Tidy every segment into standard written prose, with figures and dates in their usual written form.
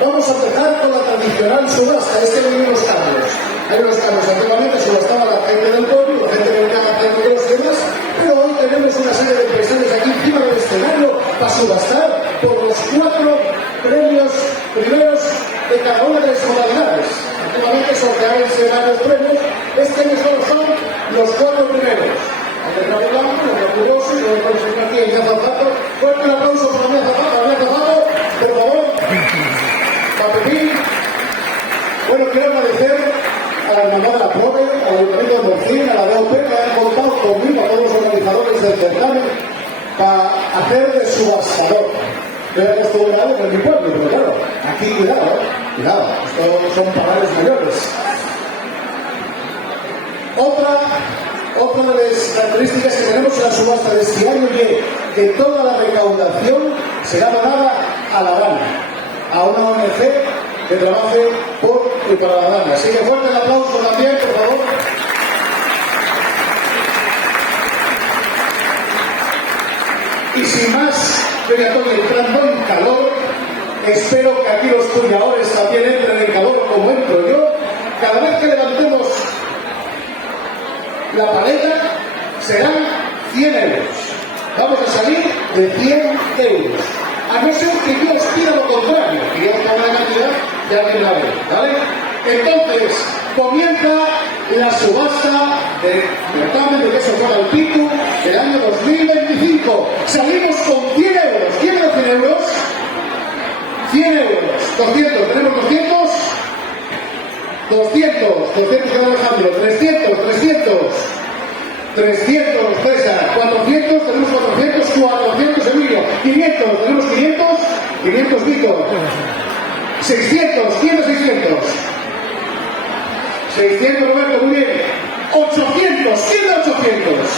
Vamos a empezar con la tradicional subasta. Es que no hay unos cambios. Hay unos cambios. Antiguamente subastaba la gente del pueblo, la gente que venía a hacer de los demás, pero hoy tenemos una serie de empresarios aquí encima del escenario para subastar por los 4 premios primeros de cada una de las modalidades. Antiguamente sorteabanse varios premios, este año solo son los 4 primeros. Aunque no hablamos, los curiosos, los que están aquí en Zapato. Fuerte un aplauso para mi Zapato, por favor. Papelín. Bueno, quiero agradecer a la hermandad de la Prove, al Ayuntamiento de Morcín, a la DOP, que han contado conmigo, a todos los organizadores del certamen, para hacer de subastador. Yo he acostumbrado en mi pueblo, pero claro, aquí cuidado, estos son palabras mayores. Otra de las características que tenemos en la subasta de este año es que toda la recaudación será donada a la Dana, a una ONG que trabaje por y para la Dana. Así que fuerte el aplauso también, por favor. Y sin más, yo ya estoy entrando en calor. Espero que aquí los cuñadores también entren en calor como entro yo. Cada vez que levantemos la paleta serán 100 euros. Vamos a salir de 100 euros. A no ser que yo os pida lo contrario, que yo os ponga la cantidad de alguien la ve, ¿vale? Entonces, comienza la subasta del certamen de queso fuera al pico del año 2025. Salimos con 100 euros. ¿Quién da 100 euros? 100 euros. 200. ¿Tenemos 200? 200 cada Alejandro. 300. 300 César. 400. Tenemos 400. 400 Emilio. 500. Tenemos 500. 500 Víctor. 600. ¿Quién da 600? 600 Roberto, muy bien. 800. ¿Quién da 800?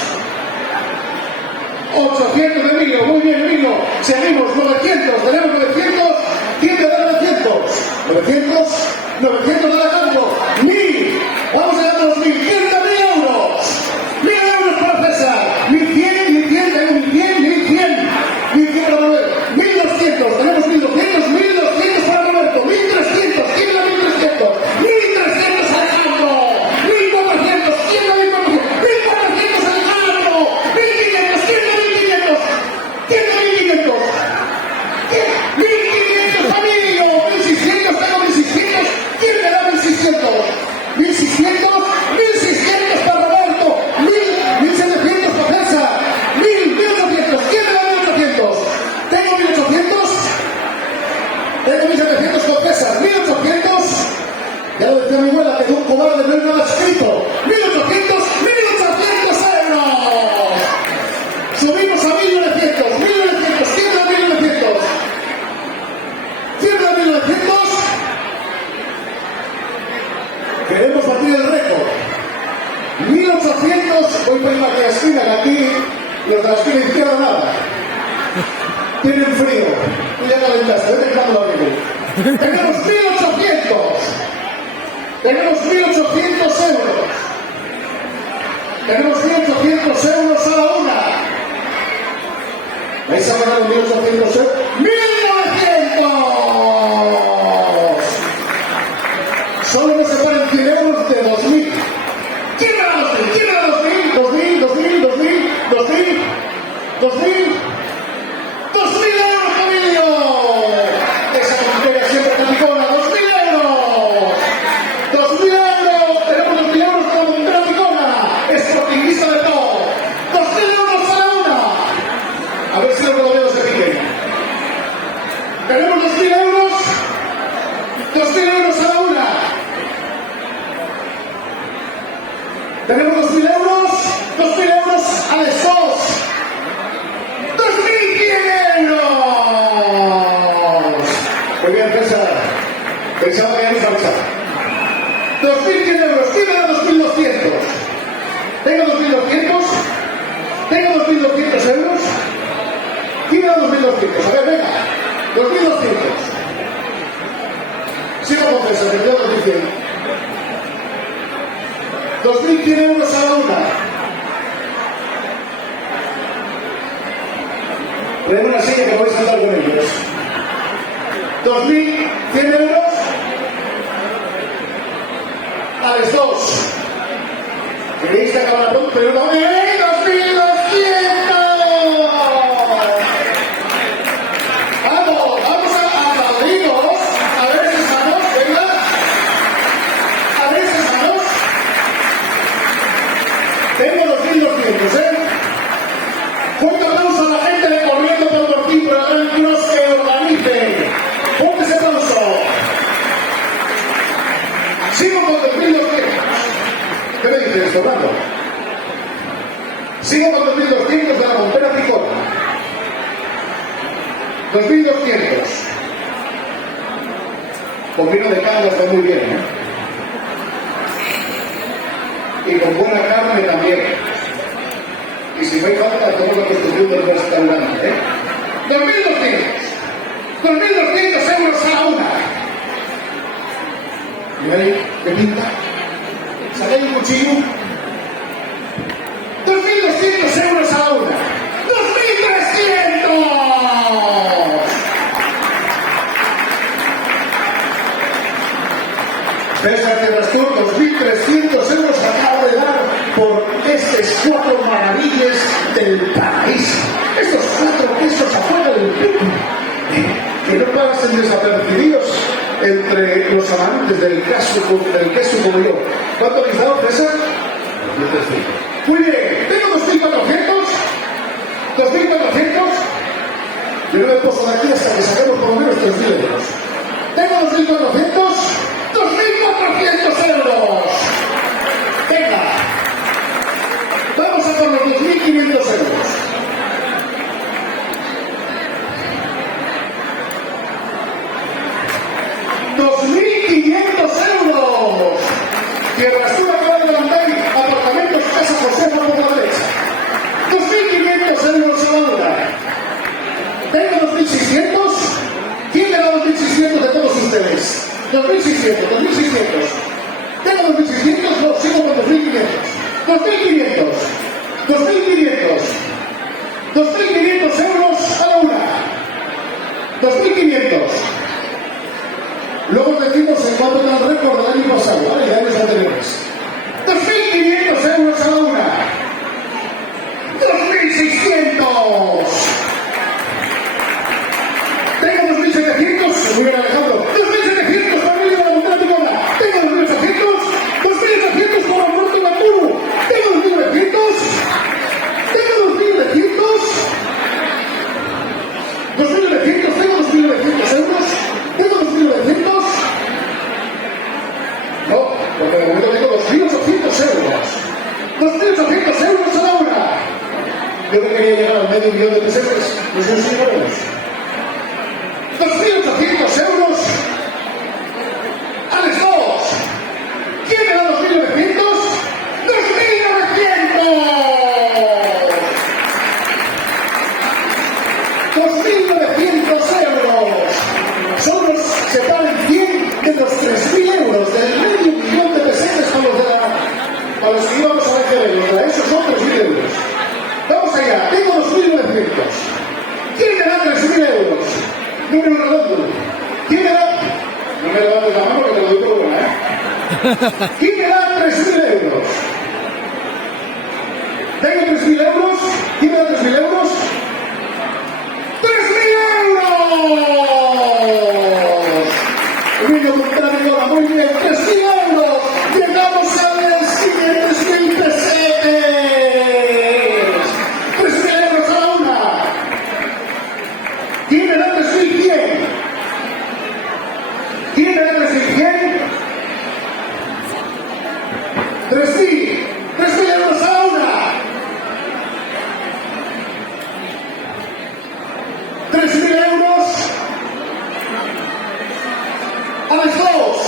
800 Emilio, muy bien Emilio. Seguimos, 900. Tenemos 900. ¿Quién da 900? 900 de Alejandro. 1000. Vamos a dar los 1000. ¿Quién da 1000 euros? 1000 euros para César. 1100, 1100, tengo 1100, 1100. 1100 para Manuel. 1200. Tenemos 1200, 1200 para Roberto. 1300. ¿Quién da 1300? 1300 Alejandro. 1400. ¿Quién da 1400? 1400 Alejandro. 1500. ¿Quién da 1500? ¿Quién da 1500? 1500 Emilio. 1600. Tengo 1600. ¿Quién me da 1600? 1600. 1600 para Roberto. 1700 para César. 1800. ¿Quién me da 1800? Tengo 1800. Tengo 1700 con César. 1800. Ya lo decía mi abuela, que de un cobarde no hay nada escrito. 1800 euros. Subimos a 1900. 1900. ¿Quién da 1900? ¿Quién da 1900? Queremos batir el récord. 1800. Voy para la esquina, que aquí los de la esquina izquierda nada. Tienen frío. Tú ya calentaste, vete echando la abrigo. Tenemos 1800. Tenemos 1800 euros. Tenemos 1800 euros a la una. ¿Vais a ganar 1800 euros? ¡1900! Solo no se ponen 100 euros de 2000. ¿Quién me da 2000? ¿Quién me da 2000? 2000, 2000, 2000, 2000, 2000. 2000 euros, Emilio. Esa victoria siempre caticona. 2000 euros. 2000 euros. Tenemos 2000 euros como un caticona. Esportinguista de todo. 2000 euros a la una. A ver si los rodeos se piquen. Tenemos 2000 euros. 2000 euros a la una. Tenemos 2000 euros. 2000 euros a las 2. 2100 euros. Muy bien, César. Pensaba que ibas a avisar. 2100 euros. ¿Quién me da 2200? Tengo 2200. Tengo 2200 euros. ¿Quién me da 2200? A ver, venga. 2200. Sigo con César, que tengo 2100. 2100 euros a la una. Tenemos una silla que podéis andar con ellos. 2.100 euros. A los dos. ¿Queréis que acabe pronto? Pero no, ¡2.200! Vamos a aplaudirnos. A ver si estamos, venga. A ver si estamos. Tengo 2.200, ¿eh? Fuerte aplauso a la gente de Corriendo por Portín, por el gran cross que organicen. Fuerte ese aplauso. Sigo con 2.200. ¿Qué me dices, Fernando? Sigo con 2.200 de la Montera Picota. 2.200. Con vino de carne está muy bien, ¿eh? Y con buena carne también. Y si no hay falta, hacemos la construcción del restaurante, ¿eh? 2.200. 2.200 euros a la una. ¿Y ahí qué pinta? ¿Sacáis un cuchillo? 2.200 euros a la una. 2.300. César Terrastur, 2.300 euros acaba de dar por estas 4 maravillas del paraíso. Estos 4 quesos afuera del pico, que no pasen desapercibidos entre los amantes del queso como yo. ¿Cuánto habéis dado, César? 2.300. Muy bien, tengo 2.400. 2.400. Yo no me puedo de aquí hasta que saquemos por lo menos 3.000 euros. Tengo 2.400. 2.400 euros. Venga. Vamos a por los 2.500 euros. €2.500. Tierra Sur acaba de levantar apartamentos Casa Josefa por la derecha. 2.500 euros a la hora. Tengo 2.600. ¿Quién le da 2.600 de todos ustedes? 2.600, 2.600. Tengo 2.600, no, sigo con 2.500. 2.500. 2.500. 2.500 euros a la una. 2.500. Luego decimos en cuanto está el récord del año pasado, ¿vale? De años anteriores. 2.500 euros a la una. 2.600. Tengo 2.700. Muy bien, Alejandro. 2.700 por medio de la Montera Picota. Tengo 2.800. 2.800 por el norte de Vancouver. Tengo 2.900. Tengo 2.900. 2.900. Tengo 2.900 euros. Tengo 2.900. No, porque de momento tengo 2.800 euros. 2.800 euros a la hora. Yo que quería llegar al medio millón de pesetas. No sé si podemos. 2.800 euros a los dos. ¿Quién me da 2.900? 2.900. 2.900 euros. Son los separan 100 de los 3.000 euros del medio millón de pesetas para los que íbamos a vender. Para eso son 3.000 euros. Vamos allá. Tengo 2.900. ¿Quién me da 3.000 euros? Número redondo. ¿Quién me da? No me levantes la mano que te lo doy por buena, ¿eh? ¿Quién me da 3.000 euros? ¿Tengo 3.000 euros? ¿Quién me da 3.000 euros? ¡3.000 euros! Emilio Montera Picota, muy bien, 3.000 euros. Llegamos a las siguientes 1.000 pesetas. 3.000 euros a la una. ¿Quién me da 3.100? ¿Quién me da 3.100? 3.000 euros a la una. 3.000 euros a las dos.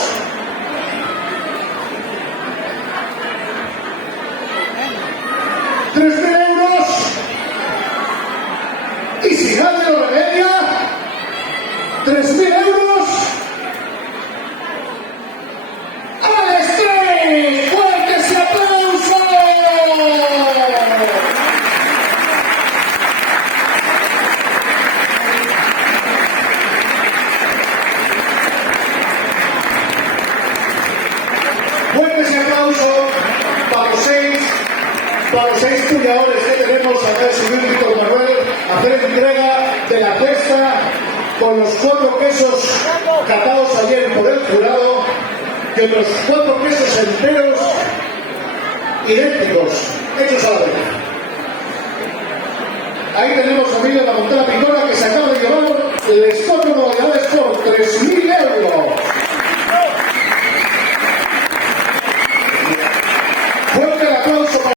3.000 euros. Y si nadie lo remedia, 3.000 euros a las tres. ¡Fuerte ese aplauso! para los 6 puñadores que tenemos acá en subir Víctor Manuel, hacer entrega de la cesta con los 4 quesos catados ayer por el jurado y otros 4 quesos enteros idénticos, hechos a la vez. Ahí tenemos a Emilio de la Montana Picona que se acaba de llevar